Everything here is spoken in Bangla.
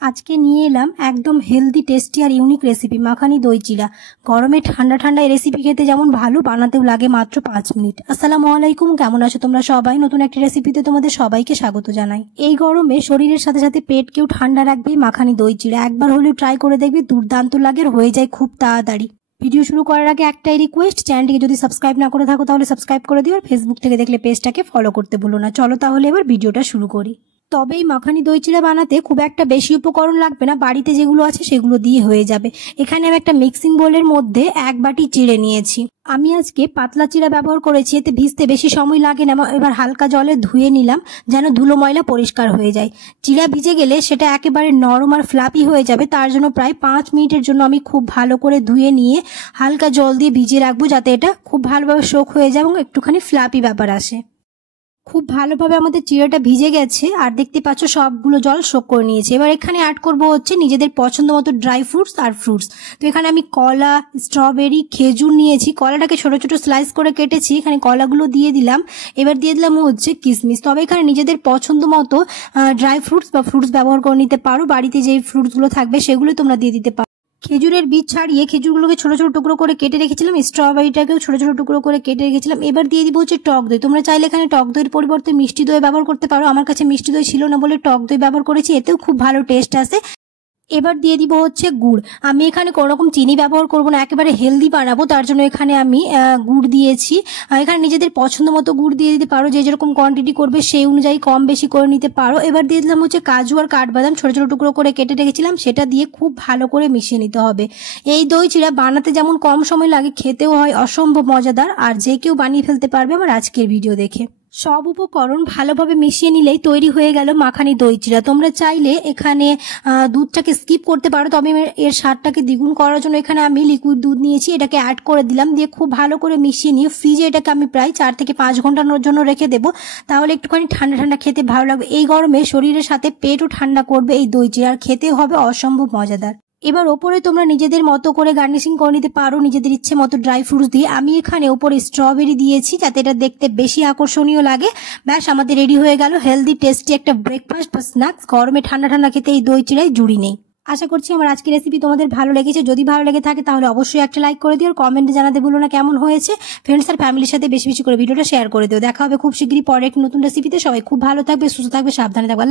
আজকে নিয়ে এলাম একদম হেলদি টেস্টি আর ইউনিক রেসিপি মাখানি দই চিড়া। গরমে ঠান্ডা ঠান্ডা এই রেসিপি খেতে যেমন ভালো, বানাতেও লাগে মাত্র 5 মিনিট। আসসালামু আলাইকুম, কেমন আছো তোমরা সবাই? নতুন একটি রেসিপিতে তোমাদের সবাইকে স্বাগত জানাই। এই গরমে শরীরের সাথে সাথে পেটকেও ঠান্ডা রাখবে মাখানি দই চিড়া। একবার হলেও ট্রাই করে দেখবে, দুর্দান্ত লাগে আর হয়ে যায় খুব তাড়াতাড়ি। ভিডিও শুরু করার আগে একটাই রিকোয়েস্ট, চ্যানেলটিকে যদি সাবস্ক্রাইব না করে থাকো তাহলে সাবস্ক্রাইব করে দিও, আর ফেসবুক থেকে দেখলে পেজটাকে ফলো করতে ভুলো না। চলো তাহলে এবার ভিডিওটা শুরু করি। তবে এই মাখানি দই চিড়া বানাতে খুব একটা বেশি উপকরণ লাগবে না, বাড়িতে যেগুলো আছে সেগুলো দিয়ে হয়ে যাবে। এখানে আমি একটা মিক্সিং বোলের মধ্যে 1 বাটি চিড়ে নিয়েছি। আমি আজকে পাতলা চিড়া ব্যবহার করেছি, এতে ভিজতে বেশি সময় লাগে না। এবার হালকা জলে ধুয়ে নিলাম যেন ধুলো ময়লা পরিষ্কার হয়ে যায়। চিড়া ভিজে গেলে সেটা একেবারে নরম আর ফ্লাপি হয়ে যাবে, তার জন্য প্রায় 5 মিনিটের জন্য আমি খুব ভালো করে ধুয়ে নিয়ে হালকা জল দিয়ে ভিজিয়ে রাখবো, যাতে এটা খুব ভালোভাবে সোক হয়ে যায় এবং একটুখানি ফ্লাপি ব্যাপার আসে। খুব ভালোভাবে আমাদের চিড়াটা ভিজে গেছে আর দেখতে পাচ্ছ সবগুলো জল শোক করে নিয়েছে। এবার এখানে অ্যাড করব হচ্ছে নিজেদের পছন্দ মতো ড্রাই ফ্রুটস আর ফ্রুটস। তো এখানে আমি কলা, স্ট্রবেরি, খেজুর নিয়েছি। কলাটাকে ছোট ছোট স্লাইস করে কেটেছি, এখানে কলাগুলো দিয়ে দিলাম। এবার দিয়ে দিলাম হচ্ছে কিশমিশ। তবে এখানে নিজেদের পছন্দ মতো ড্রাই ফ্রুটস বা ফ্রুটস ব্যবহার করে নিতে পারো, বাড়িতে যেই ফ্রুটসগুলো থাকবে সেগুলো তোমরা দিয়ে দিতে পারো। খেজুরের বীজ ছাড়িয়ে খেজুরগুলোকে ছোট ছোট টুকরো করে কেটে রেখেছিলাম, স্ট্রবেরিটাকেও ছোট ছোট টুকরো করে কেটে রেখেছিলাম। এবার দিয়ে দিব হচ্ছে টক দই। তোমরা চাইলে এখানে টক দইয়ের পরিবর্তে মিষ্টি দই ব্যবহার করতে পারো। আমার কাছে মিষ্টি দই ছিল না বলে টক দই ব্যবহার করেছি, এতেও খুব ভালো টেস্ট আসে। এবার দিয়ে দিব হচ্ছে গুড়। আমি এখানে কোনো রকম চিনি ব্যবহার করব না, একেবারে হেলদি বানাবো, তার জন্য এখানে আমি গুড় দিয়েছি। এখানে নিজেদের পছন্দ মতো গুড় দিয়ে দিতে পারো, যে যেরকম কোয়ান্টিটি করবে সেই অনুযায়ী কম বেশি করে নিতে পারো। এবার দিয়ে দিলাম হচ্ছে কাজু আর কাঠবাদাম, ছোট ছোট টুকরো করে কেটে রেখেছিলাম, সেটা দিয়ে খুব ভালো করে মিশিয়ে নিতে হবে। এই দই চিড়া বানাতে যেমন কম সময় লাগে, খেতেও হয় অসম্ভব মজাদার, আর যে কেউ বানিয়ে ফেলতে পারবে আমার আজকের ভিডিও দেখে। সব উপকরণ ভালোভাবে মিশিয়ে নিলেই তৈরি হয়ে গেল মাখানি দই চিড়া। তোমরা চাইলে এখানে দুধটাকে স্কিপ করতে পারো, তবে এর স্বাদটাকে দ্বিগুণ করার জন্য এখানে আমি লিকুইড দুধ নিয়েছি, এটাকে অ্যাড করে দিলাম। দিয়ে খুব ভালো করে মিশিয়ে নিয়ে ফ্রিজে এটাকে আমি প্রায় 4 থেকে 5 ঘন্টার জন্য রেখে দেবো, তাহলে একটুখানি ঠান্ডা ঠান্ডা খেতে ভালো লাগবে। এই গরমে শরীরের সাথে পেটও ঠান্ডা করবে এই দই চিড়া, আর খেতেও হবে অসম্ভব মজাদার। এবার ওপরে তোমরা নিজেদের মতো করে গার্নিশিং করে নিতে পারো, নিজেদের ইচ্ছে মতো ড্রাই ফ্রুটস দিয়ে। আমি এখানে ওপরে স্ট্রবেরি দিয়েছি যাতে এটা দেখতে বেশি আকর্ষণীয় লাগে। ব্যাস, আমাদের রেডি হয়ে গেল হেলদি টেস্টি একটা ব্রেকফাস্ট বা স্ন্যাক্স। গরমে ঠান্ডা ঠান্ডা খেতে এই দই চিড়ায় জুড়ি নেই। আশা করছি আমার আজকের রেসিপি তোমাদের ভালো লেগেছে। যদি ভালো লেগে থাকে তাহলে অবশ্যই একটা লাইক করে দিও, আর কমেন্টে জানাতে ভুলো না কেমন হয়েছে। ফ্রেন্ডস আর ফ্যামিলির সাথে বেশি বেশি করে ভিডিওটা শেয়ার করে দিও। দেখা হবে খুব শীঘ্রই পরে একটি নতুন রেসিপিতে। সবাই খুব ভালো থাকবে, সুস্থ থাকবে, সাবধানে থাকবে।